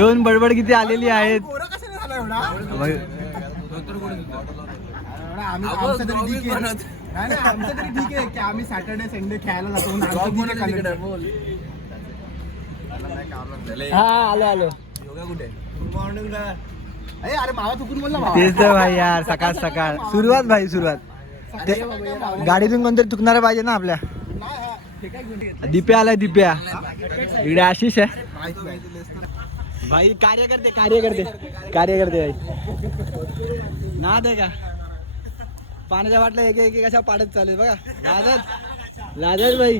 दोन बडबड किती आलेली आहेत. पोरं कशाला झाला एवढा? बघ, एवढा आम्ही आमचं तरी ठीक आहे. नाही नाही आमचं तरी ठीक आहे की आम्ही सॅटर्डे संडे खेळायला जातो म्हणून आमचं ठीक आहे calendar. हा आलो आलो. अरे अरे मावा चुकून बोलला भावा. तेच तर भाई यार सकाळ सकाळ. सुरुवात भाई सुरुवात. ते. गाडीतून कोणतरी चुकणार पाहिजे ना आपल्या. हा. हे? दिप्या आलाय दिप्या. इकडे आशिष आहे. भाई कार्यकर्ते कार्यकर्ते कार्यकर्ते. भाई. ना दे का? पाण्याच्या बाटल्या एक एक कशा पाडत चालेल बघा. लाजत लाजत भाई.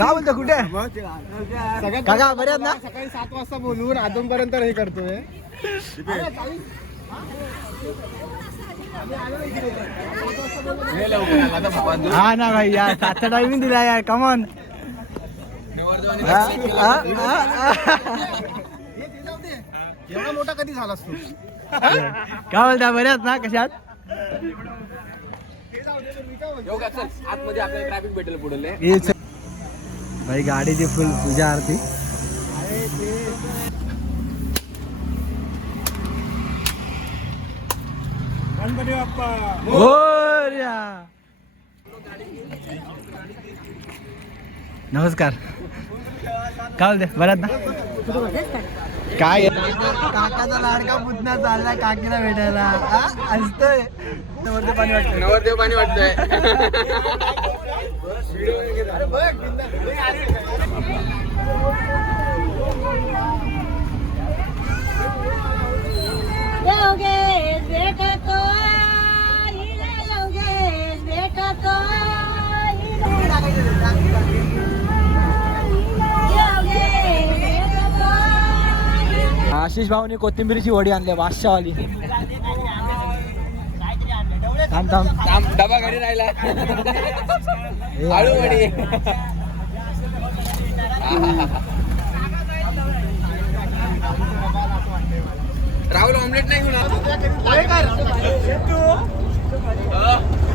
का बोलतो कुठे? काका, बरे आहेत ना? सकाळी सात वाजता बोलून अजूनपर्यंत हे करतोय. हा? ना भाई यार सातचा टायमिंग दिला यार कमॉन दे. एवढा मोठा कधी झालास तू? काय बोलता? बऱ्याच ना? कशात? ते जाऊ दे, मी काय बोलतो? ये च- भाई गाडीची फुल पूजा आरती. मोरया. नमस्कार. काय बोलते? बऱ्यात ना? काय? काकाचा लाडका पुतना चाललाय काकीला भेटायला. हसतोय वरती पाणी वाटतं नवरदेव पाणी वाटतंय. अरे बघ, आशिष भाऊनी कोथिंबीरची वडी आणली बादशाहवाली. थांब थांब. थांब, डबा घरी राहिला. आळू वडी. राहुल ऑमलेट नाही घेऊन. हो,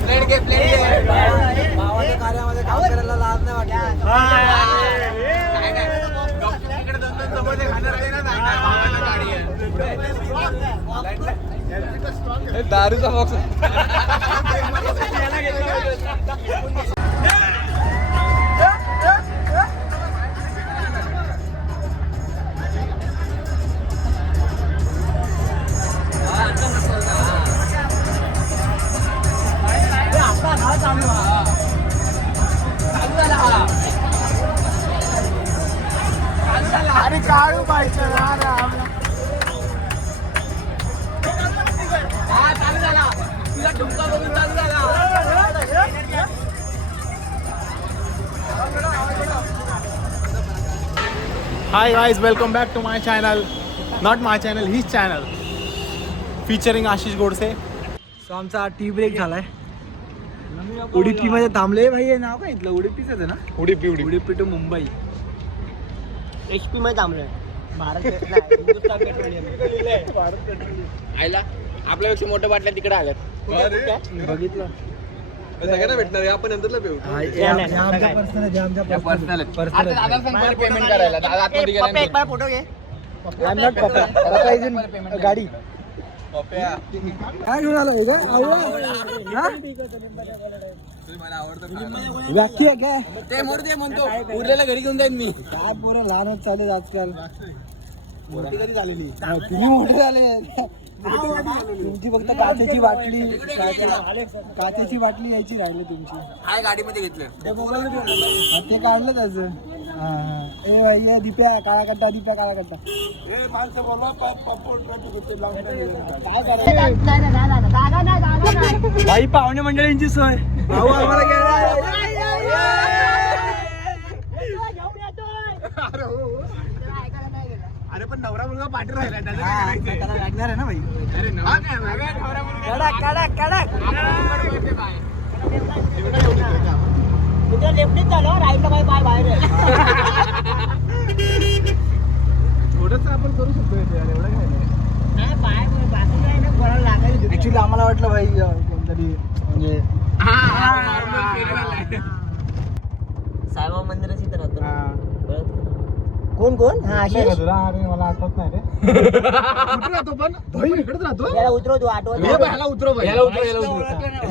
प्लेट घे प्लेट घे. भावाच्या कार्यामध्ये काम करायला लाज नाही वाटत नाही, नाही. डॉक्टरकडे दोन दोन चपात्या खाणार आहे ना, नाही, नाही, भावाला गाडी आहे. दारूचा box Hi guys, welcome back to my channel. Not my channel, his channel. Featuring Ashish Godse. So आमचा टी ब्रेक झालाय. उडीपी मध्ये थांबले भाई हे नाव काय इथलं? उडीपीच आहे ना? उडीपी उडीपी उडीपी टू मुंबई HP मध्ये थांबलोय. आयला आपल्यापेक्षा मोठ्या बाटल्या तिकडे आल्यात. बघितलं. सगळ्यांना भेटणार आहे. आपण नंतरला पेमेंट करायला दादा आतमध्ये गेल्यानंतर. फोटो घे. आय एम नॉट पप्पा पप्पा इज इन गाडी. काय घेऊन आलो का व्याख्या काय ते मोर दे म्हणतो. उरलेला घरी घेऊन जाईन मी. काय पोरं लहान होत चालेल आजकाल मोठी कधी झालेली? तुम्ही मोठे झाले. तुमची फक्त काचेची बाटली काचे- काचेची बाटली यायची राहिली तुमची हाय गाडीमध्ये घेतलं हा, ते काढलं त्याचं हा, हा. ए भाई ये दिप्या काळा कट्टा दिप्या काळा कट्टा भाई पाहुणे मंडळींची सोय भाऊ आम्हाला अरे पण नवरा मुलगा पाठी राहिला त्याचं हा, काय करायचंय? त्याला लागणार आहे ना भाई अरे नवरा काय, नवरा नवरा मुलगा. कडक कडक कडक तुझ्या लेफ्टीत चालू राईटला बाय बाय बाहेर थोडंसं आपण करू शकतो याचं यार, एवढं काय नाही बाय बाकी नाही ना कोणाला लागायला ऍक्च्युली आम्हाला वाटलं भाई अं, कोणतरी म्हणजे साईबाबा मंदिराची तर हा. कोण कोण? हा आशिष? तुला अरे मला आठवत नाही रे. कुठे राहतो पण? भाई इकडेच राहतो? याला उतरव तू आठवत बघ, ह्याला उतरव भाई. याला उतरव, याला उतरव.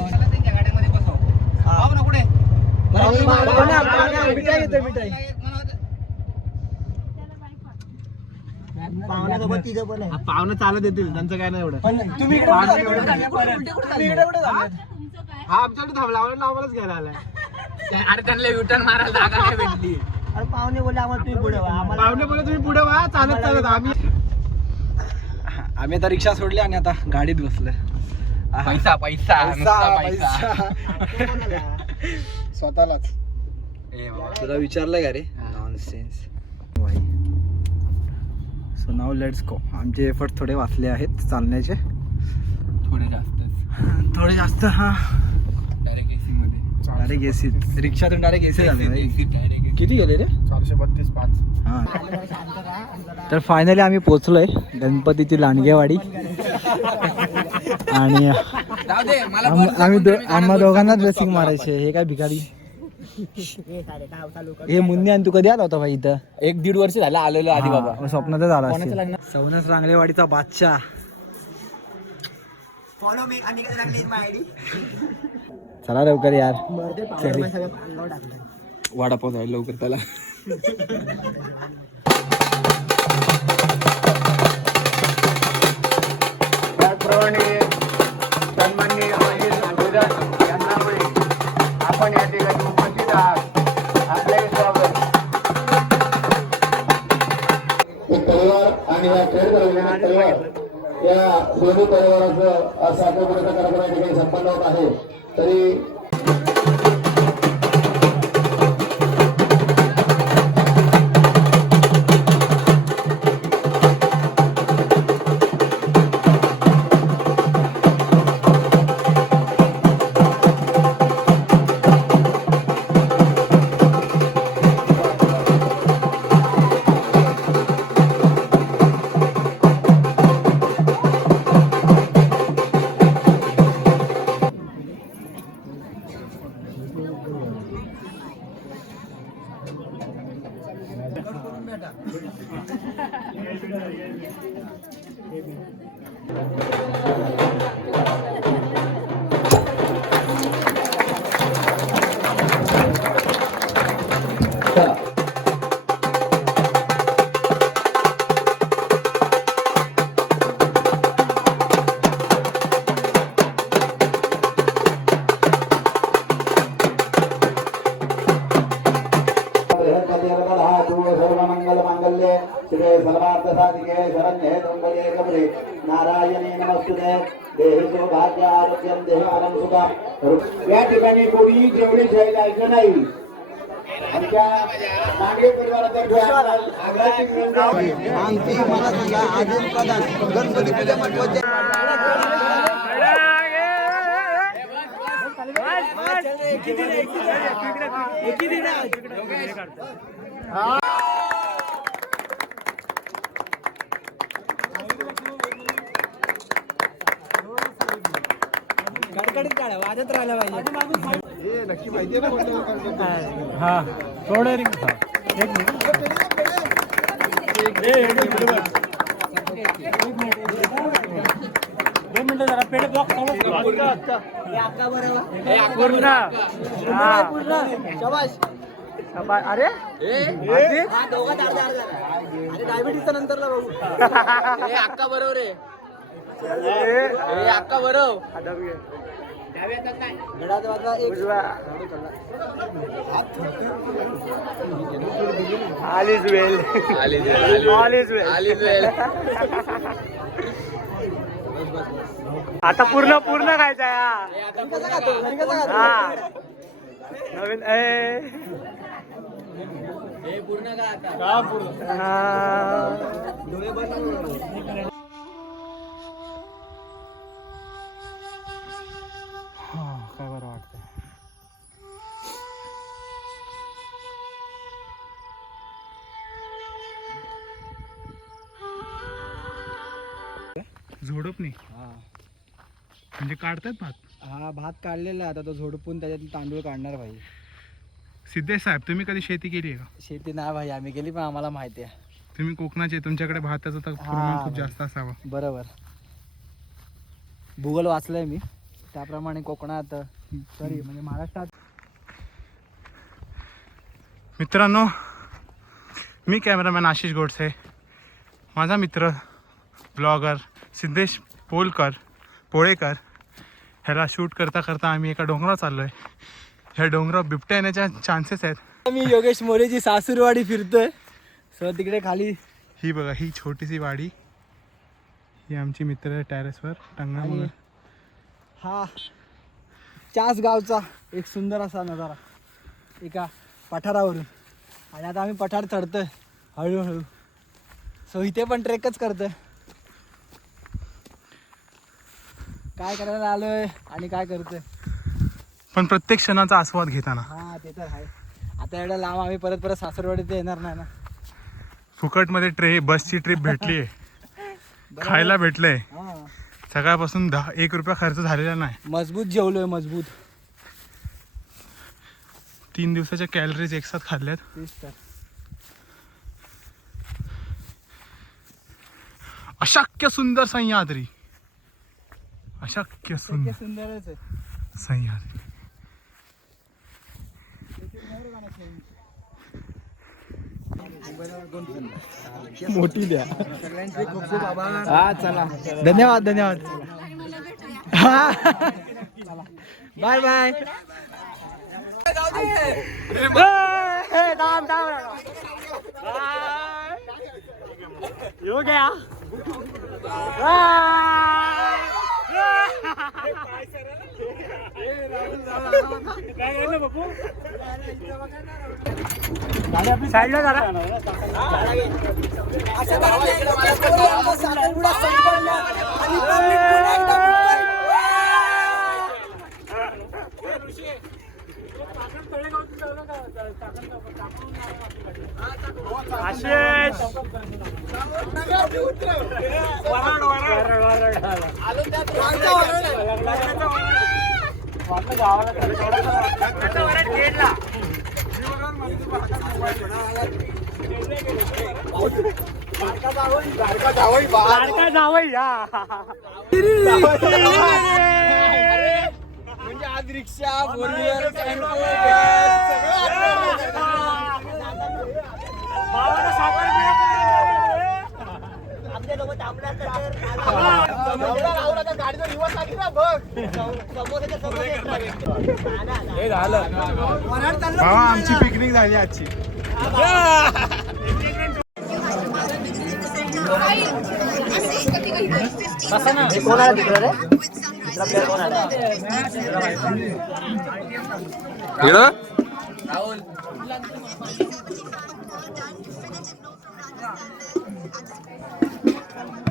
पाहुणा, पाहुणा, मिठाई येते मिठाई पाहुण्यासोबत तिघं पण आहे. पाहुणे चालत येतील त्यांचं काय नाही एवढं. पण तुम्ही इकडे कुठे थांबले? तुम्ही इकडे कुठे थांबले? हा आमच्याकडे थांबला आम्हाला आम्हालाच घ्यायला आलाय. अरे त्यांना युटर्न मारायला जागा नाही भेटली. अरे पाहुणे बोलले आम्हाला तुम्ही पुढे व्हा. आम्हाला पाहुणे बोले तुम्ही पुढे व्हा चालत चालत. आम्ही आम्ही आता रिक्षा सोडली आणि आता गाडीत बसलोय. पैसा पैसा नुसता पैसा पैसा. स्वतःलाच. ए बाबा. तुला विचारलं का रे? Nonsense so now let's go आमचे एफर्ट थोडे वाचले आहेत चालण्याचे. थोडे जास्त. थोडे जास्त हा. डायरेक्ट एसी मध्ये. डायरेक्ट एसी रिक्षातून डायरेक्ट एसी झाले. डायरेक्ट किती गेले रे चारशे बत्तीस पाच. हा. तर फायनली आम्ही पोचलोय गणपतीची लांडगेवाडी. आणि आम्ही दो- आम्हा दोघांना ड्रेसिंग. मारायचे हे काय भिकारी? हे. हे मुन्नी आणि तू कधी आला होता भाई इथं? एक दीड वर्ष झालं आलेलो आधी बाबा. स्वप्नातच आला असेल. सवनस रांगलेवाडीचा बादशाह? चला लवकर यार. वडापाव जाईल लवकर त्याला. त्याचप्रमाणे सन्माननीय अनिल गुजरात यांनामुळे आपण या ठिकाणी उपस्थित आहात. आपले स्वागत. परिवार आणि या खेळ परिवार या दोन्ही परिवाराचं साखरपुड्याचा कार्यक्रम या ठिकाणी संपन्न होत आहे. तरी गौरी नारायणी नमस्तुते देहि सौभाग्य आरोग्यम देहानं सुखा या ठिकाणी कोणी जेवढी ऐकलं नाही आमच्या मांडवे परिवारातर्फे आग्रहाची विनंती आहे. कडकडीत काढा वाजत राहिला पाहिजे. हे नक्की? हा थोडं रिंग एक मिनिट. दोन मिनिटं जरा पेढे ब्लॉक अक्का बरोबर पूर्ण पूर्ण शबाश अरे? हा ए? अक्का बरोबर आहे ए. अक्का बरोबर. एक आलीच वेल वेल, आलीच वेल. आलीच वेल. आता पूर्ण पूर्ण खायचं हा. नवीन ए. पूर्ण का आता. का पूर्ण नाही म्हणजे काढतात भात? हा भात काढलेला आहे. आता तो झोडपून त्याच्यात तांदूळ काढणार भाई. सिद्धेश साहेब तुम्ही कधी शेती केली आहे का? शेती नाही भाई आम्ही गेली पण आम्हाला माहिती आहे. तुम्ही कोकणाचे तुमच्याकडे भाताचं तर प्रमाण खूप जास्त असावं. बरोबर. भूगोल वाचलंय मी. त्याप्रमाणे कोकणात सॉरी म्हणजे महाराष्ट्रात. मित्रांनो मी कॅमेरामॅन आशिष गोडसे. माझा मित्र ब्लॉगर सिद्धेश पोलकर पोळेकर ह्याला शूट करता करता आम्ही एका डोंगरावर चाललो आहे ह्या डोंगरावर बिबट्या येण्याच्या चान्सेस आहेत. मी योगेश मोरेची सासूरवाडी फिरतोय. सो तिकडे खाली ही बघा ही छोटीशी वाडी. ही आमची मित्र टॅरेसवर टंगणामुळे हा चास गावचा एक सुंदर असा नजारा एका पठारावरून. आणि आता आम्ही पठार चढतोय हळूहळू. सो इथे पण ट्रेकच करतोय. काय करायला आलोय आणि काय करतोय? पण प्रत्येक क्षणाचा आस्वाद घेताना. हा ते तर आहे. आता एवढं लांब आम्ही परत परत सासरवाडीत येणार नाही ना. फुकटमध्ये ट्रे बसची ट्रिप भेटली आहे खायला भेटलंय. हा. सकाळपासून दहा एक रुपया खर्च झालेला नाही. मजबूत जेवलोय मजबूत. तीन दिवसाच्या कॅलरीज एकसाथ खाल्ल्यात. तेच तर. अशक्य सुंदर सह्याद्री अशक्य सुंदर. सुंदरच आहे. सह्याद्री मोठी द्या. सगळ्यांचे खूप खूप आभार हा. चला धन्यवाद धन्यवाद बाय. बाय. साईडला जरा. म्हणजे आज रिक्षा फोर व्हीलर आपल्या लोक थांबणार हे झालं भावा आमची पिकनिक झाली आजची. कोणाला तिकडे रे